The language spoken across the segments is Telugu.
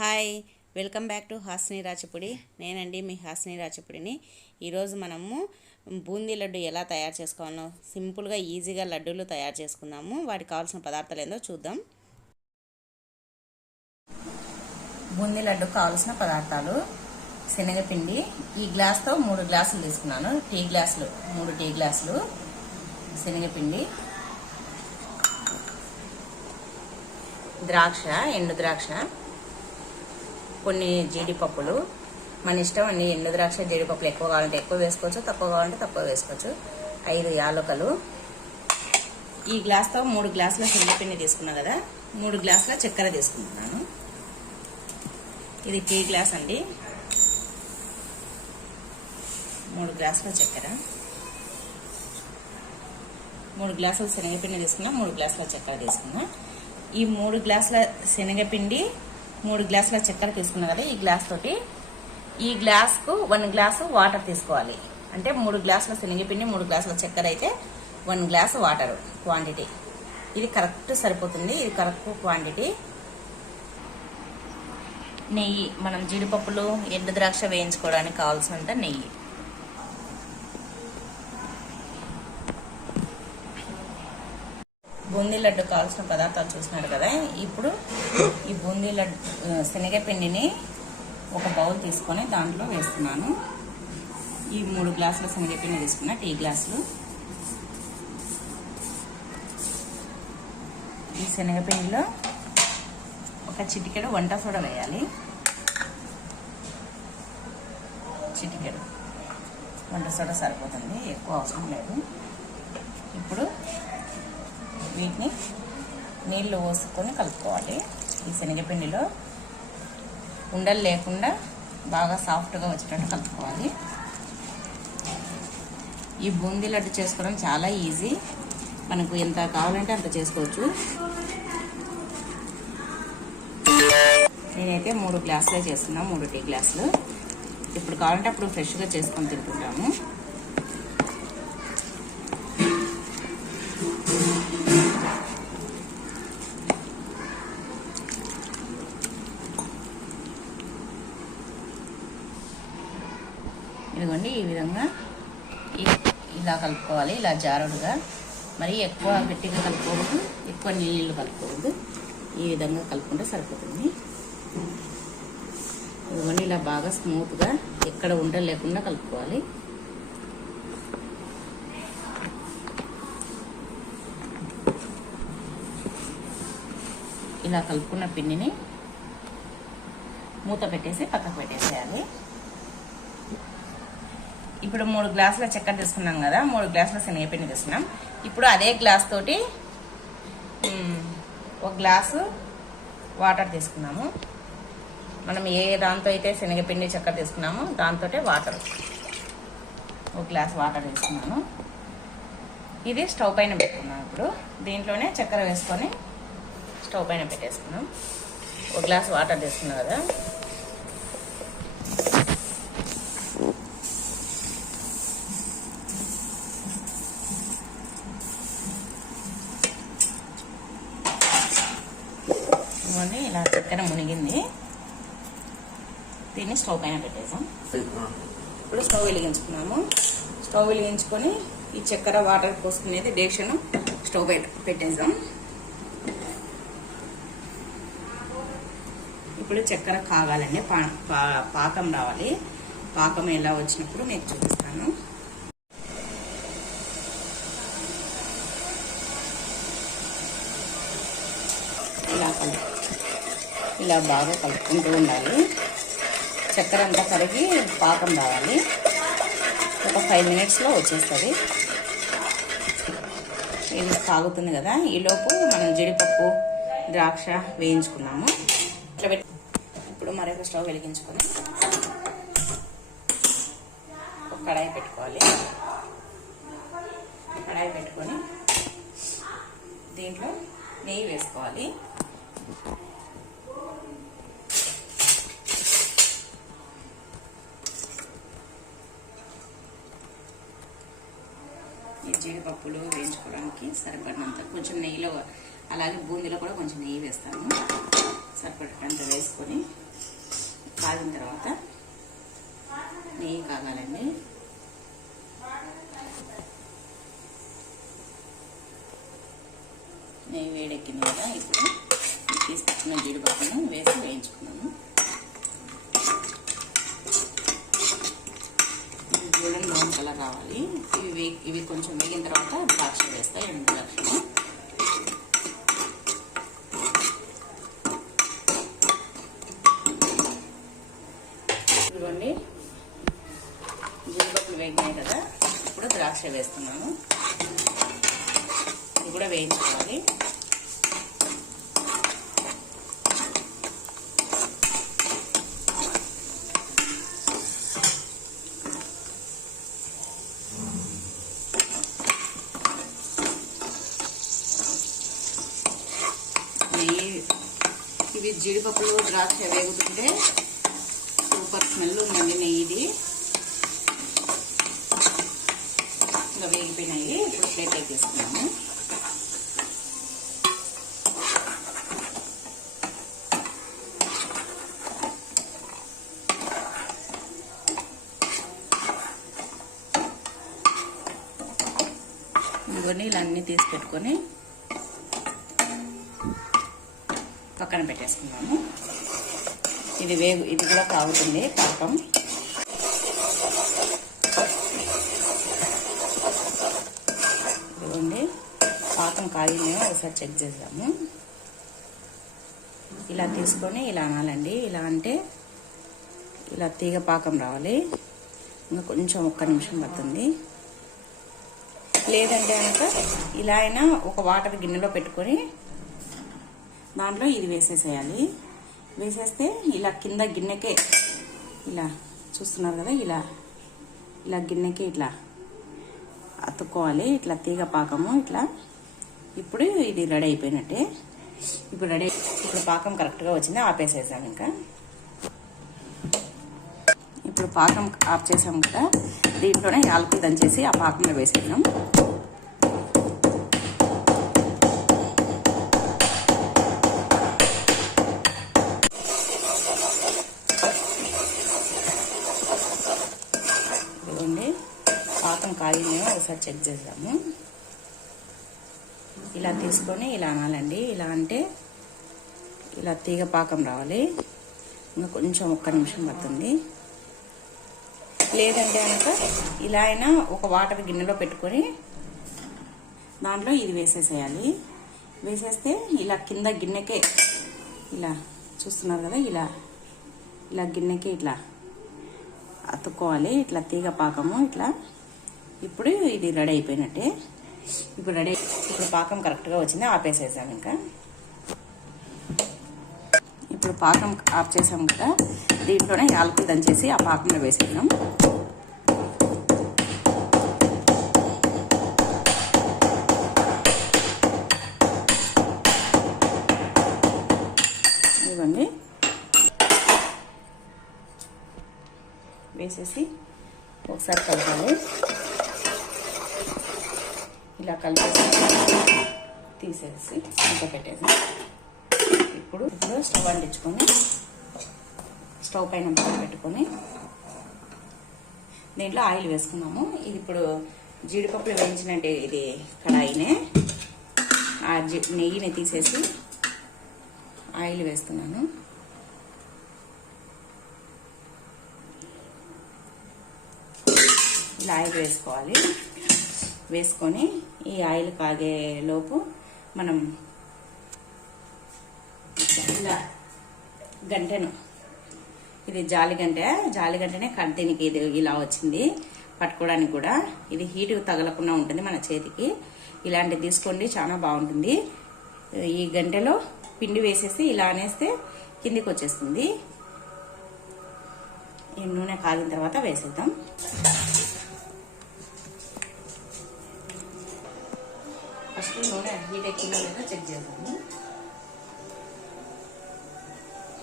Hi, welcome back to Hasni Rachapudi. నేనండి మీ హాస్ని రాచపుడిని. ఈరోజు మనము బూందీ లడ్డు ఎలా తయారు చేసుకోవాలో సింపుల్గా ఈజీగా లడ్డూలు తయారు చేసుకుందాము. వాటికి కావాల్సిన పదార్థాలు ఏందో చూద్దాం. బూందీ లడ్డు కావాల్సిన పదార్థాలు: శనగపిండి. ఈ గ్లాస్తో 3 గ్లాసులు తీసుకున్నాను. 3 టీ గ్లాసులు శనగపిండి. ద్రాక్ష, ఎండు ద్రాక్ష, కొన్ని జీడిపప్పులు. మన ఇష్టం అండి. ఎండు ద్రాక్ష, జీడిపప్పులు ఎక్కువ కావాలంటే ఎక్కువ వేసుకోవచ్చు, తక్కువ కావాలంటే తక్కువ వేసుకోవచ్చు. 5 యాలకులు. ఈ గ్లాస్తో 3 గ్లాసుల శనగపిండి తీసుకున్నా కదా, 3 గ్లాసుల చక్కెర తీసుకుంటున్నాను. ఇది టీ గ్లాస్ అండి. 3 గ్లాసుల చక్కెర, 3 గ్లాసుల శనగపిండి తీసుకున్నా, 3 గ్లాసుల చక్కెర తీసుకున్నా. ఈ 3 గ్లాసుల శనగపిండి, 3 గ్లాసుల చక్కెర తీసుకున్నా కదా, ఈ గ్లాస్ తోటి ఈ గ్లాస్కు 1 గ్లాసు వాటర్ తీసుకోవాలి. అంటే 3 గ్లాసుల శనగపిండి, 3 గ్లాసుల చక్కెర అయితే 1 గ్లాసు వాటర్ క్వాంటిటీ. ఇది కరెక్ట్ సరిపోతుంది. ఇది కరెక్ట్ క్వాంటిటీ. నెయ్యి, మనం జీడిపప్పులు, ఎండు ద్రాక్ష వేయించుకోవడానికి కావాల్సినంత నెయ్యి. బూందీ లడ్డు కావాల్సిన పదార్థాలు చూసినారు కదా. ఇప్పుడు ఈ బూందీ లడ్డు శనగపిండిని ఒక బౌల్ తీసుకొని దాంట్లో వేస్తున్నాను. ఈ 3 గ్లాసుల శనగపిండి తీసుకున్న, టీ గ్లాసులు. ఈ శనగపిండిలో ఒక చిటికెడు వంట సోడా వేయాలి. చిటికెడు వంట సోడా సరిపోతుంది, ఎక్కువ అవసరం లేదు. ఇప్పుడు వీటిని నీళ్లు పోసుకొని కలుపుకోవాలి. ఈ శనగపిండిలో ఉండలు లేకుండా బాగా సాఫ్ట్గా వచ్చేటట్టు కలుపుకోవాలి. ఈ బూందీ లడ్డు చేసుకోవడం చాలా ఈజీ. మనకు ఎంత కావాలంటే అంత చేసుకోవచ్చు. నేనైతే 3 గ్లాసులే చేస్తున్నా, 3 టీ గ్లాసులు. ఇప్పుడు కావాలంటే అప్పుడు ఫ్రెష్గా చేసుకొని తింటుంటాము. ఇదిగోండి, ఈ విధంగా ఇలా కలుపుకోవాలి. ఇలా జారుడుగా, మరి ఎక్కువ గట్టిగా కలుపుకోవద్దు, ఎక్కువ నీళ్ళు కలుపుకోవద్దు. ఈ విధంగా కలుపుకుంటే సరిపోతుంది. ఇదిగోండి, ఇలా బాగా స్మూత్గా ఎక్కడ ఉండలు లేకుండా కలుపుకోవాలి. ఇలా కలుపుకున్న పిండిని మూత పెట్టేసి పక్కకు పెట్టేసేయాలి. ఇప్పుడు 3 గ్లాసుల చక్కెర తీసుకున్నాం కదా, 3 గ్లాసుల శనగపిండి తీసుకున్నాం. ఇప్పుడు అదే గ్లాస్ తోటి 1 గ్లాసు వాటర్ తీసుకున్నాము. మనం ఏ దాంతో అయితే శనగపిండి చక్కెర తీసుకున్నామో దాంతో వాటర్, 1 గ్లాస్ వాటర్ తీసుకున్నాను. ఇది స్టవ్ పైన పెట్టుకున్నాం. ఇప్పుడు దీంట్లోనే చక్కెర వేసుకొని స్టవ్ పైన పెట్టేసుకున్నాం. 1 గ్లాస్ వాటర్ తీసుకున్నాం కదా, ఇలా చక్కెర మునిగింది. దీన్ని స్టవ్ పైన పెట్టేసాం. ఇప్పుడు స్టవ్ వెలిగించుకున్నాము. స్టవ్ వెలిగించుకొని ఈ చక్కెర వాటర్ పోసుకునేది డేక్షను స్టవ్ పైన పెట్టేసాం. ఇప్పుడు చక్కెర కాగాలండి, పాకం రావాలి. పాకం ఎలా వచ్చినప్పుడు నేను చూపిస్తాను. ఇలా బాగా కలుపుకుంటూ ఉండాలి. చక్కెర అంతా కరిగి పాకం రావాలి. ఒక 5 మినిట్స్లో వచ్చేస్తుంది. ఇది కాగుతుంది కదా, ఈలోపు మనం జీడిపప్పు, ద్రాక్ష వేయించుకున్నాము. ఇట్లా ఇప్పుడు మరొక స్టవ్ వెలిగించుకొని ఒక కడాయి పెట్టుకోవాలి. కడాయి పెట్టుకొని దీంట్లో నెయ్యి వేసుకోవాలి. ఈ జీడిపప్పులు వేయించుకోవడానికి సరిపడినంత కొంచెం నెయ్యిలో, అలాగే బూందీలో కూడా కొంచెం నెయ్యి వేస్తాను. సరిపడినంత వేసుకొని కాగిన తర్వాత నెయ్యి కాగాలండి. నెయ్యి వేడెక్కింది కదా, ఇప్పుడు తీసి పెట్టుకున్న జీడిపప్పును వేసి వేయించుకున్నాను. గోల్డెన్ బ్రౌన్ కలర్ రావాలి. ఇవి కొంచెం వేగిన తర్వాత ద్రాక్ష వేస్తాయి, ఎండు ద్రాక్షలు. ఇదిగోండి జీడిపప్పులు వేగినాయి కదా, ఇప్పుడు ద్రాక్ష వేస్తున్నాను. ఇది కూడా వేయించుకోవాలి. ఇవి జీడిపప్పులు ద్రాక్ష వేగుతుంటే సూపర్ స్మెల్ ఉందండి నెయ్యిది. ఇంకా వేగిపోయినాయి. ఇప్పుడు ప్లేట్లోకి తీసుకున్నాము. ఇవన్నీ ఇలా అన్నీ తీసి పెట్టుకొని పక్కన పెట్టేసుకున్నాము. ఇది కూడా కాగుతుంది పాకం. ఇదిగోండి పాకం కాగిందేమో ఒకసారి చెక్ చేద్దాము. ఇలా తీసుకొని ఇలా అనాలండి. ఇలా అంటే ఇలా తీగ పాకం రావాలి. ఇంకా కొంచెం ఒక్క నిమిషం పడుతుంది. లేదంటే కనుక ఇలా అయినా ఒక వాటర్ గిన్నెలో పెట్టుకొని దాంట్లో ఇది వేసేసేయాలి. వేసేస్తే ఇలా కింద గిన్నెకే ఇలా చూస్తున్నారు కదా, ఇలా గిన్నెకి ఇట్లా అతుక్కోవాలి. ఇట్లా తీగ పాకము ఇట్లా. ఇప్పుడు ఇది రెడీ అయిపోయినట్టే. ఇప్పుడు పాకం కరెక్ట్గా వచ్చింది. ఆపేసేసాం. ఇంకా ఇప్పుడు పాకం ఆఫ్ చేసాం కదా, దీంట్లోనే యాలకులు దంచేసి ఆ పాకంలో వేసేసాం. పాకం కాగిందేమో ఒకసారి చెక్ చేద్దాము. ఇలా తీసుకొని ఇలా అనాలండి. ఇలా అంటే ఇలా తీగ పాకం రావాలి. ఇంకా కొంచెం ఒక్క నిమిషం పడుతుంది. లేదంటే కనుక ఇలా అయినా ఒక వాటర్ గిన్నెలో పెట్టుకొని దాంట్లో ఇది వేసేసేయాలి. వేసేస్తే ఇలా కింద గిన్నెకే ఇలా చూస్తున్నారు కదా, ఇలా గిన్నెకి ఇట్లా అతుక్కోవాలి. ఇట్లా తీగ పాకము ఇట్లా. ఇప్పుడు ఇది రెడీ అయిపోయినట్టే. ఇప్పుడు పాకం కరెక్ట్గా వచ్చింది. ఆపేసేసాం. ఇంకా ఇప్పుడు పాకం ఆఫ్ చేసాం కదా, దీంట్లోనే యాలకులు దంచేసి ఆ పాకంలో వేసేసాం. ఇదిగోండి వేసేసి ఒకసారి కలపాలి. ఇలా కలిపేసి తీసేసి ఇంకా పెట్టేసి ఇప్పుడు స్టవ్ అంటించుకొని స్టవ్ పైన పెట్టుకొని దీంట్లో ఆయిల్ వేసుకున్నాము. ఇది ఇప్పుడు జీడిపప్పులు వేయించినట్టే ఇది కడాయినే. ఆ నెయ్యిని తీసేసి ఆయిల్ వేస్తున్నాను. ఇలా ఆయిల్ వేసుకోవాలి. వేసుకొని ఈ ఆయిల్ కాగేలోపు మనం ఇలా గంటెను, ఇది జాలిగంటనే దీనికి ఇది ఇలా వచ్చింది పట్టుకోవడానికి కూడా. ఇది హీట్ తగలకుండా ఉంటుంది మన చేతికి. ఇలాంటివి తీసుకోండి, చాలా బాగుంటుంది. ఈ గంటెలో పిండి వేసేసి ఇలా అనేస్తే కిందికి వచ్చేస్తుంది. ఈ నూనె కాగిన తర్వాత వేసేద్దాం. ఫస్ట్ నూనె హీట్ ఎక్కిందో లేదో చెక్ చేద్దాము.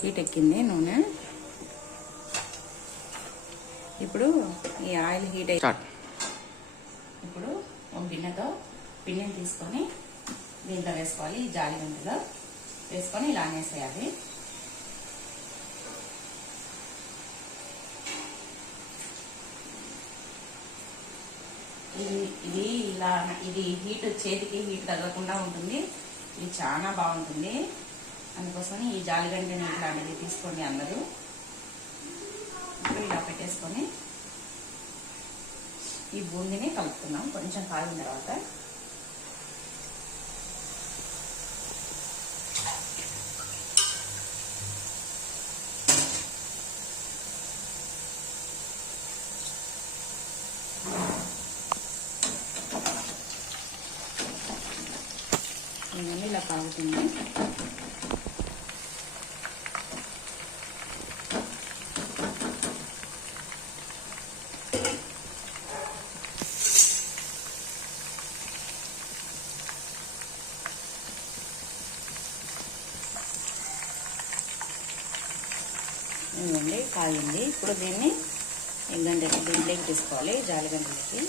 హీట్ ఎక్కింది నూనె. ఇప్పుడు ఈ ఆయిల్ హీట్ ఇప్పుడు ఒక గిన్నెతో పిండిని తీసుకొని దీంట్లో వేసుకోవాలి. ఈ జాలి గంటలో వేసుకొని ఇలా అనేసేయాలి. ఇది ఇలా ఇది చేతికి హీట్ తగ్గకుండా ఉంటుంది. ఇది చాలా బాగుంటుంది. అందుకోసం ఈ జాలిగంటని ఇట్లాంటిది తీసుకోండి అందరూ. ఇలా పెట్టేసుకొని ఈ బూందీని కలుపుతున్నాం. కొంచెం కాగిన తర్వాత ఇలా కాగుతుంది. ఇదండి కాగింది. ఇప్పుడు దీన్ని దీంట్లోకి తీసుకోవాలి, జాలిగంటలకి.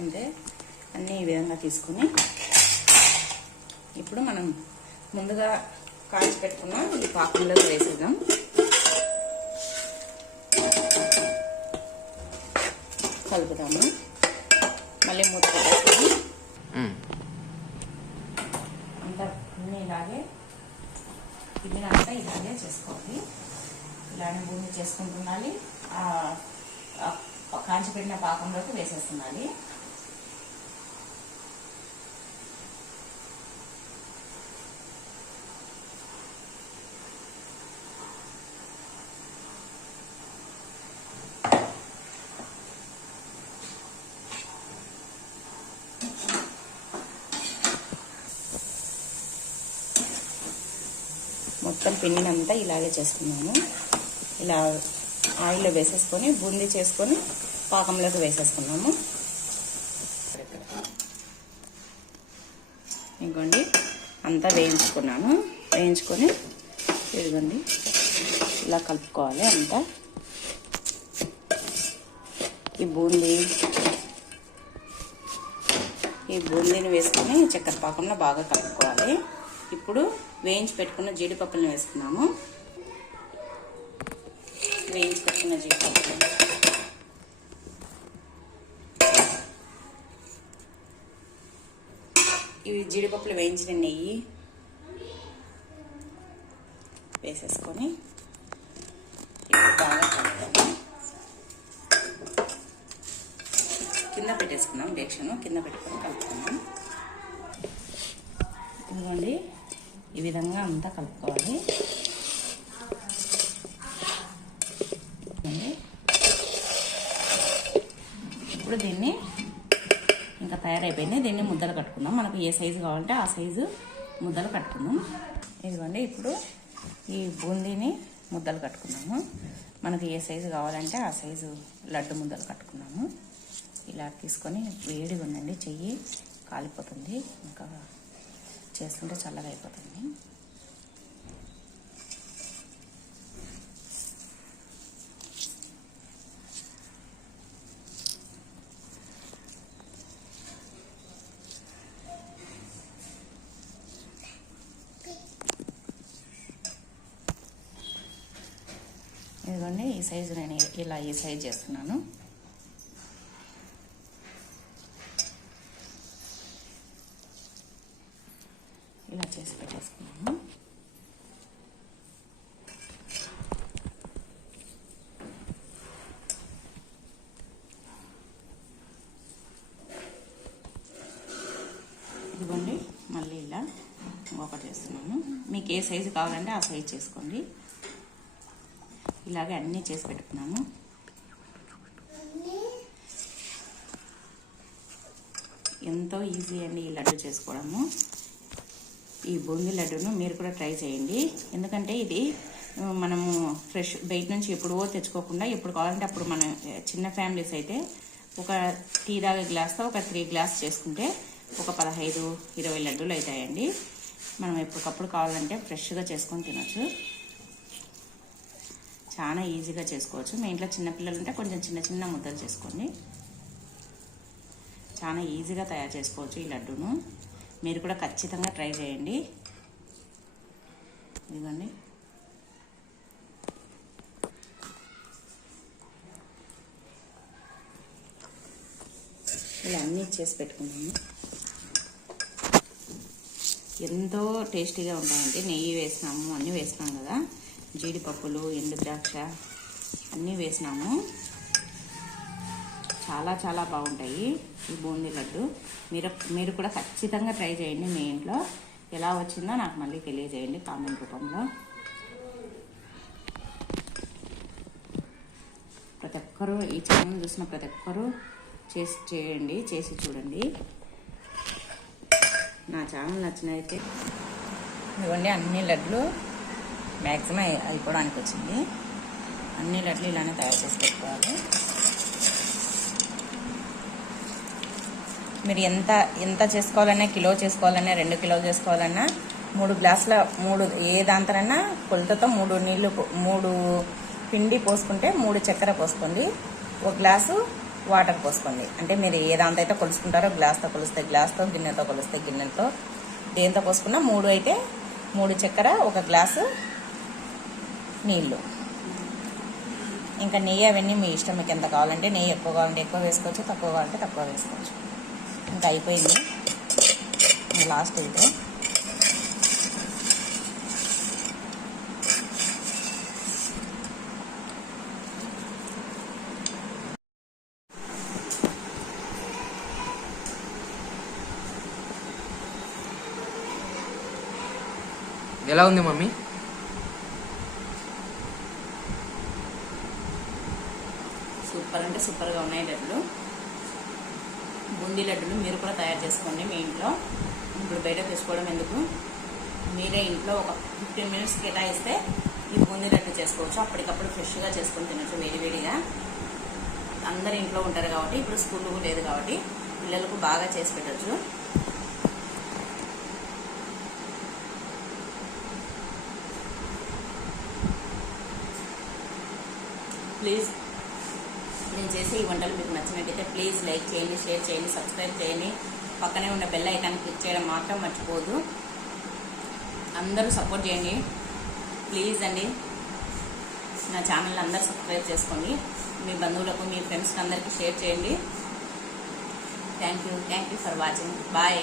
అంటే అన్నీ ఈ విధంగా తీసుకుని ఇప్పుడు మనం ముందుగా కాల్చి పెట్టుకున్న ఈ పాకంలో వేసేద్దాం. కలుపుదాము. మళ్ళీ మూత పెట్టేసుకొని అంతా ఇలాగే పిండినంతా ఇలాగే చేసుకోవాలి. ఇలానే బూందీ చేసుకుంటున్నాలి. కాంచి పెట్టిన పాకంలోకి వేసేస్తున్నాలి. మొత్తం పిండినంతా ఇలాగే చేసుకున్నాము. ఇలా ఆయిల్లో వేసేసుకొని బూందీ చేసుకొని పాకంలోకి వేసేసుకున్నాము. ఇంకోండి అంతా వేయించుకున్నాను. వేయించుకొని ఇదిగోండి ఇలా కలుపుకోవాలి. అంతా ఈ బూందీని వేసుకొని చక్కెర పాకంలో బాగా కలుపుకోవాలి. ఇప్పుడు వేయించి పెట్టుకున్న జీడిపప్పులను వేసుకున్నాము. వేయించి పెట్టుకున్న జీడిపప్పు ఇవి జీడిపప్పులు వేయించిన నెయ్యి వేసేసుకొని ఇప్పుడు బాగా కలుపుతాము. కింద పెట్టేసుకున్నాం. డేక్షను కింద పెట్టుకొని కలుపుకున్నాం. ఇదిగోండి ఈ విధంగా అంతా కలుపుకోవాలి. ఇప్పుడు దీన్ని ఇంకా తయారైపోయింది. దీన్ని ముద్దలు కట్టుకుందాం. మనకు ఏ సైజు కావాలంటే ఆ సైజు ముద్దలు కట్టుకుందాం. ఇదిగోండి ఇప్పుడు ఈ బూందీని ముద్దలు కట్టుకున్నాము. మనకు ఏ సైజు కావాలంటే ఆ సైజు లడ్డు ముద్దలు కట్టుకున్నాము. ఇలా తీసుకొని వేడిగా ఉందండి, చెయ్యి కాలిపోతుంది. ఇంకా చేస్తుంటే చల్లగా అయిపోతుంది. ఇదిగోండి ఈ సైజు నేను ఈ సైజు చేస్తున్నాను. ఇలా చేసి పెట్టేసుకున్నాము. ఇదిగోండి మళ్ళీ ఇలా ఇంకొకటి చేస్తున్నాము. మీకు ఏ సైజు కావాలంటే ఆ సైజు చేసుకోండి. ఇలాగే అన్నీ చేసి పెట్టుకున్నాము. ఎంతో ఈజీ అండి ఈ లడ్డు చేసుకోవడము. ఈ బూందీ లడ్డును మీరు కూడా ట్రై చేయండి. ఎందుకంటే ఇది మనము ఫ్రెష్ బయట నుంచి ఎప్పుడో తెచ్చుకోకుండా ఎప్పుడు కావాలంటే అప్పుడు మన చిన్న ఫ్యామిలీస్ అయితే ఒక టీ తాగే గ్లాస్తో ఒక 3 గ్లాస్ చేసుకుంటే ఒక 15-20 లడ్డూలు అవుతాయండి. మనం ఎప్పటికప్పుడు కావాలంటే ఫ్రెష్గా చేసుకొని తినొచ్చు. చాలా ఈజీగా చేసుకోవచ్చు. మీ ఇంట్లో చిన్నపిల్లలు ఉంటే కొంచెం చిన్న చిన్న ముద్దలు చేసుకోండి. చాలా ఈజీగా తయారు చేసుకోవచ్చు ఈ లడ్డూను. మీరు కూడా ఖచ్చితంగా ట్రై చేయండి. ఇదిగోండి, ఇలా అన్నీ చేసి పెట్టుకున్నాము. ఎంతో టేస్టీగా ఉంటాయండి. నెయ్యి వేసినాము, అన్నీ వేసినాము కదా, జీడిపప్పులు, ఎండు ద్రాక్ష అన్నీ వేసినాము. చాలా చాలా బాగుంటాయి ఈ బూందీ లడ్డు. మీరు కూడా ఖచ్చితంగా ట్రై చేయండి. మీ ఇంట్లో ఎలా వచ్చిందో నాకు మళ్ళీ తెలియజేయండి కామెంట్ రూపంలో. ప్రతి ఒక్కరూ ఈ ఛానల్ చూసిన ప్రతి ఒక్కరూ చేసి చూడండి. నా ఛానల్ నచ్చినైతే ఇవ్వండి. అన్ని లడ్లు మ్యాక్సిమం అయిపోవడానికి వచ్చింది. అన్ని లడ్లు ఇలానే తయారు చేసి పెట్టుకోవాలి. మీరు ఎంత చేసుకోవాలన్నా, కిలో చేసుకోవాలన్నా, 2 కిలోలు చేసుకోవాలన్నా 3 గ్లాసుల ఏ దాంతోనన్నా కొలతతో 3 పిండి పోసుకుంటే 3 చక్కెర పోసుకోండి, 1 గ్లాసు వాటర్ పోసుకోండి. అంటే మీరు ఏ దాంతో అయితే కొలుసుకుంటారో గ్లాస్తో కొలిస్తే గ్లాస్తో, గిన్నెతో కొలిస్తే గిన్నెతో, దేంతో పోసుకున్నా 3 అయితే 3 చక్కెర, 1 గ్లాసు నీళ్ళు. ఇంకా నెయ్యి అవన్నీ మీ ఇష్టం. మీకు ఎంత కావాలంటే నెయ్యి ఎక్కువ కావాలంటే ఎక్కువ వేసుకోవచ్చు, తక్కువ కావాలంటే తక్కువ వేసుకోవచ్చు. ఇంకా అయిపోయింది లాస్ట్ అయితే. ఎలా ఉంది మమ్మీ? సూపర్ అంటే సూపర్గా ఉన్నాయి లడ్డులు, బూందీ లడ్డులు. మీరు కూడా తయారు చేసుకోండి మీ ఇంట్లో. ఇప్పుడు బయట తెచ్చుకోవడం ఎందుకు, మీరే ఇంట్లో ఒక 15 మినిట్స్ కేటాయిస్తే ఈ బూందీ లడ్డు చేసుకోవచ్చు. అప్పటికప్పుడు ఫ్రెష్గా చేసుకొని తినచ్చు వేడివేడిగా. అందరు ఇంట్లో ఉంటారు కాబట్టి, ఇప్పుడు స్కూల్ లేదు కాబట్టి పిల్లలకు బాగా చేసి పెట్టచ్చు. ప్లీజ్ నేను చేసే ఈ వంటలు మీకు నచ్చినట్టయితే ప్లీజ్ లైక్ చేయండి, షేర్ చేయండి, సబ్స్క్రైబ్ చేయండి. పక్కనే ఉన్న బెల్ ఐకాన్ క్లిక్ చేయడం మాత్రం మర్చిపోదు. అందరూ సపోర్ట్ చేయండి ప్లీజ్ అండి. నా ఛానల్ని అందరూ సబ్స్క్రైబ్ చేసుకోండి. మీ బంధువులకు, మీ ఫ్రెండ్స్కి అందరికీ షేర్ చేయండి. Thank you for watching. Bye.